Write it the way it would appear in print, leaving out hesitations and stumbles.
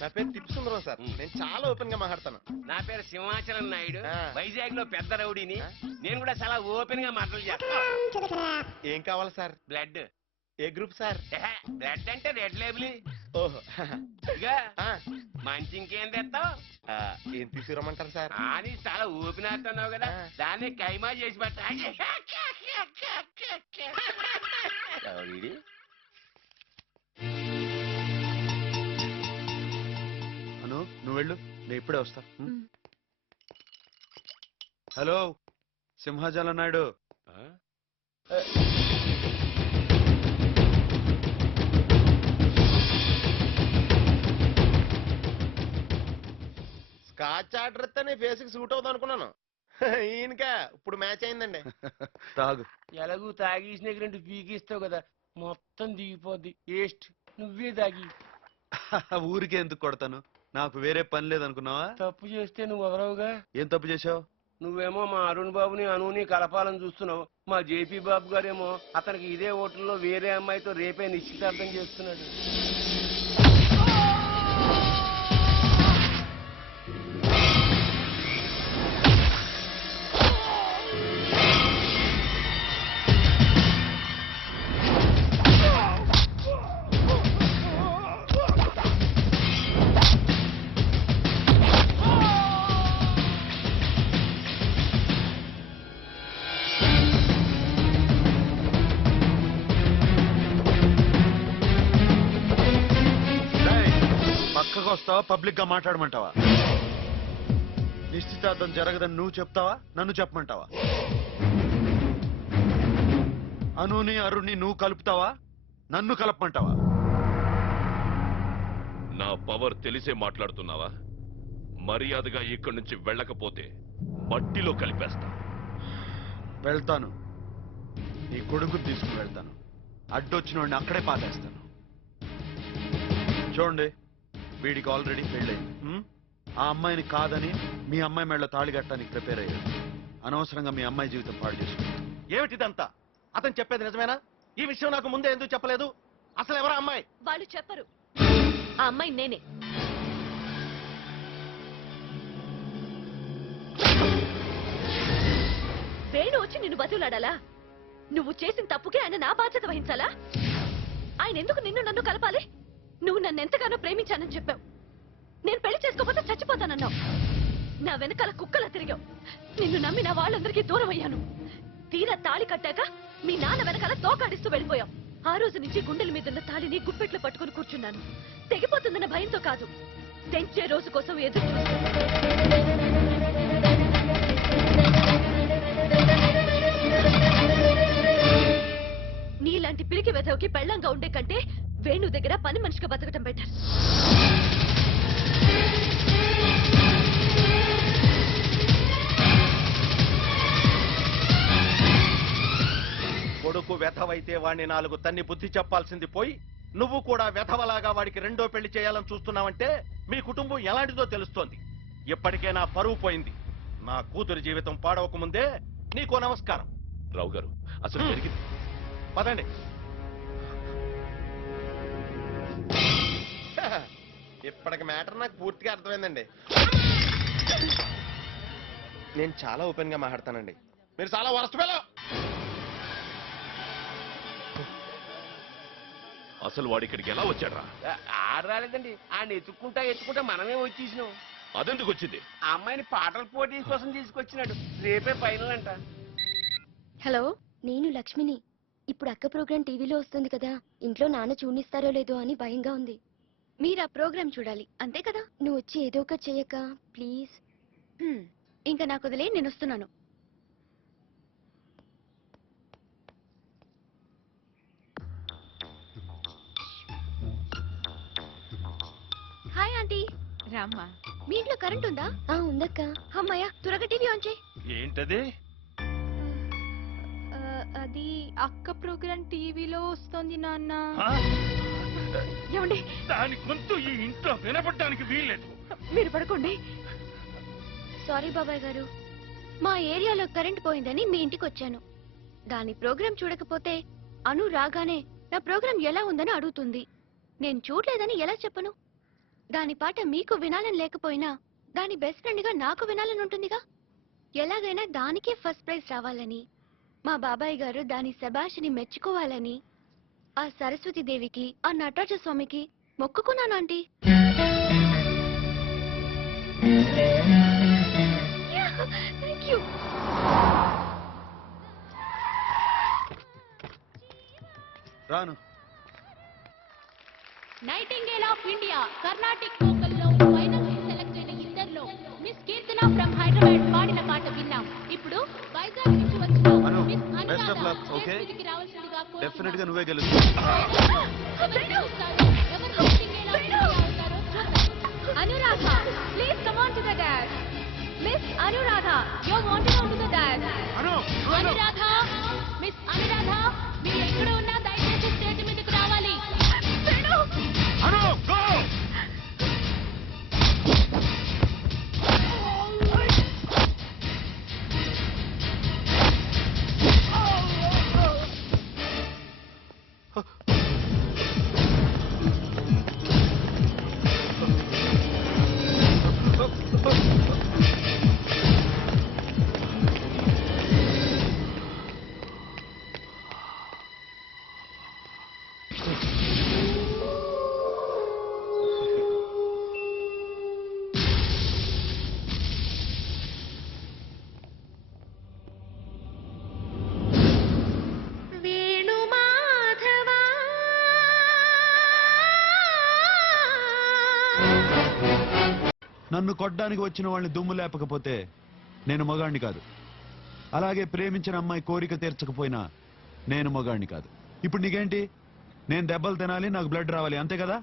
నా పేరు తిప్పుసుందరం సార్. నేను చాలా ఓపెన్ గా మాట్లాడతాను. నా పేరు సింహాచలం నాయుడు. ఆ. వైజాగ్ లో పెద్ద రౌడీని. నేను కూడా చాలా ఓపెన్ గా మాటలు చేస్తాను. ఏం కావాలి సార్? బ్లడ్. ఏ గ్రూప్ సార్? బ్లడ్ అంటే రెడ్ లేబుల్. ఓహో. ఇక ఆ, మంచి ఇంకేం తెస్తావు? ఆ, ఏం తీసుకురమ్మంటారు సార్? అని చాలా ఓపెన్ అవుతున్నావు కదా, ఆ. దాన్ని కైమా చేసి పెట్ట. అను నువ్వు వెళ్ళు, నేను ఇప్పుడే వస్తా. Hello Simhachalam Naidu. Scotch order ఇస్తే నీ ఫేస్ కి సూట్ అవుతుంది అనుకున్నాను. ఈయనకా ఇప్పుడు మ్యాచ్ అయిందండి. తాగు. ఎలాగూ తాగేసిన రెండు పీకిస్తావు కదా, మొత్తం దిగిపోద్ది. వేస్ట్, నువ్వే తాగి. ఊరికే ఎందుకు కొడతాను, నాకు వేరే పని లేదనుకున్నావా? తప్పు చేస్తే నువ్వు ఎవరవుగా? ఏం తప్పు చేశావు? నువ్వేమో మా అరుణ్ బాబుని అనుని కలపాలని చూస్తున్నావు. మా జేపీ బాబు గారేమో అతనికి ఇదే హోటల్లో వేరే అమ్మాయితో రేపే నిశ్చితార్థం చేస్తున్నాడు. పక్కకు వస్తావా, పబ్లిక్ గా మాట్లాడమంటావా? నిశ్చితార్థం జరగదని నువ్వు చెప్తావా, నన్ను చెప్పమంటావా? అనుని అరుణ్ణి నువ్వు కలుపుతావా, నన్ను కలపమంటావా? నా పవర్ తెలిసే మాట్లాడుతున్నావా? మర్యాదగా ఇక్కడి నుంచి వెళ్ళకపోతే మట్టిలో కలిపేస్తా. వెళ్తాను, నీ కొడుకుని తీసుకుని వెళ్తాను. అడ్డొచ్చిన వాడిని అక్కడే పాతేస్తాను. చూడండి, వీడికి ఆల్రెడీ పెళ్ళైంది. ఆ అమ్మాయిని కాదని మీ అమ్మాయి మెళ్ళ తాళి కట్టడానికి ప్రిపేర్ అయ్యాడు. అనవసరంగా మీ అమ్మాయి జీవితం పాడు చేసుకుంది. ఏమిటిదంతా? అతను చెప్పేది నిజమేనా? ఈ విషయం నాకు ముందే ఎందుకు చెప్పలేదు? అసలు ఎవరా అమ్మాయి? వాళ్ళు చెప్పరు. ఆ అమ్మాయి నేనే. వేణు వచ్చి నిన్ను బతులాడాలా? నువ్వు చేసిన తప్పుకి ఆయన నా బాధ్యత వహించాలా? ఆయన ఎందుకు నిన్ను నన్ను కలపాలి? నువ్వు నన్ను ఎంతగానో ప్రేమించానని చెప్పావు. నేను పెళ్లి చేసుకోకపోతే చచ్చిపోతానన్నావు. నా వెనకాల కుక్కలా తిరిగావు. నిన్ను నమ్మి నా వాళ్ళందరికీ దూరం అయ్యాను. తీరా తాళి కట్టాక మీ నాన్న వెనకాల తోకాడిస్తూ వెళ్ళిపోయావు. ఆ రోజు నుంచి గుండెల మీదున్న తాళిని గుప్పెట్లు పట్టుకుని కూర్చున్నాను. తెగిపోతుందన్న భయంతో కాదు, తెంచే రోజు కోసం ఎదురు. నీలాంటి పిరికి వెధవకి పెళ్ళంగా ఉండే కంటే వేణు దగ్గర పని మనిషిగా బతకటం బెటర్. కొడుకు వెధవైతే వాడిని 4 తన్ని బుద్ధి చెప్పాల్సింది పోయి నువ్వు కూడా వెధవలాగా వాడికి రెండో పెళ్లి చేయాలని చూస్తున్నావంటే మీ కుటుంబం ఎలాంటిదో తెలుస్తోంది. ఇప్పటికే నా పరువు పోయింది. నా కూతురి జీవితం పాడవకముందే నీకో నమస్కారం. రావు గారు, అసలు జరిగింది పదండి. ఇప్పటికి మ్యాటర్ నాకు పూర్తిగా అర్థమైందండి. నేను చాలా ఓపెన్ గా మాట్లాడతానండి. మీరు చాలా వరస్ట్ ఫెలో. అసలు వాడి ఇక్కడికి ఎలా వచ్చాడ్రా? ఆడరాలేదండి, ఆయన ఎత్తుకుంటా మనమే వచ్చేసినాం. అదెందుకు వచ్చింది? ఆ అమ్మాయిని పాటల పోటీ కోసం తీసుకొచ్చినాడు. రేపే ఫైనల్ అంట. హలో, నేను లక్ష్మిని. ఇప్పుడు అక్క ప్రోగ్రాం టీవీలో వస్తుంది కదా, ఇంట్లో నాన్న చూనిస్తారో లేదో అని భయంగా ఉంది. మీరు ఆ ప్రోగ్రాం చూడాలి, అంతే కదా? నువ్వు వచ్చి ఏదో ఒకటి చెయ్యక ప్లీజ్. ఇంకా నాకు వదిలే, నేను వస్తున్నాను. Hi aunty. రామ్మా. మీ ఇంట్లో కరెంట్ ఉందా? ఉందక్క. అమ్మయ్య, త్వరగా టీవీ ఆన్ చేయి. ఏంటది? అది అక్క ప్రోగ్రాం టీవీలో వస్తుంది నాన్న. ఏమండి, దాని గొంతు ఈ ఇంట్లో వినపడడానికి వీల్లేదు. మీరు పడుకోండి. సారీ బాబాయ్ గారు, మా ఏరియాలో కరెంట్ పోయిందని మీ ఇంటికి వచ్చాను. దాని ప్రోగ్రాం చూడకపోతే అను రాగానే నా ప్రోగ్రాం ఎలా ఉందని అడుగుతుంది. నేను చూడలేదని ఎలా చెప్పను? దాని పాట మీకు వినాలని లేకపోయినా దాని బెస్ట్ ఫ్రెండ్ గా నాకు వినాలని ఉంటుందిగా. ఎలాగైనా దానికే ఫస్ట్ ప్రైజ్ రావాలని, మా బాబాయ్ గారు దాని శభాషిని మెచ్చుకోవాలని ఆ సరస్వతి దేవికి, ఆ నటరాజ స్వామికి మొక్కుకున్నాను ఆంటీ. Thank you. రాను. నైటింగేల్ ఆఫ్ ఇండియా కర్ణాటిక్ వోకల్లో ఫైనల్ సెలెక్ట్ అయిన ఇద్దరిలో మిస్ కీర్తన ఫ్రమ్ హైదరాబాద్ పాడిన పాట విన్నాం. ఇప్పుడు వైజాగ్ నుంచి వచ్చిన Anu, miss best of Anuradha luck, okay? Stage మీదకి రావాల్సిందిగా డెఫినెట్ గా కోరుతున్నాం. నువ్వే గెలుస్తావు. ఎవరు గెలుస్తారు? ఎవరు నైటింగేల్ ఆఫ్ ఇండియా అవుతారో చూద్దాం. Anuradha, please come on to the dance. Miss Anuradha, you want to go to the dance. Anuradha, miss Anuradha, మీరు ఎక్కడ ఉన్నా దయచేసి స్టేజ్ మీదకి రావాలి. నన్ను కొట్టడానికి వచ్చిన వాళ్ళని దుమ్ము లేపకపోతే నేను మగాణ్ణి కాదు. అలాగే ప్రేమించిన అమ్మాయి కోరిక తీర్చకపోయినా నేను మగాణ్ణి కాదు. ఇప్పుడు నీకేంటి? నేను దెబ్బలు తినాలి, నాకు బ్లడ్ రావాలి, అంతే కదా?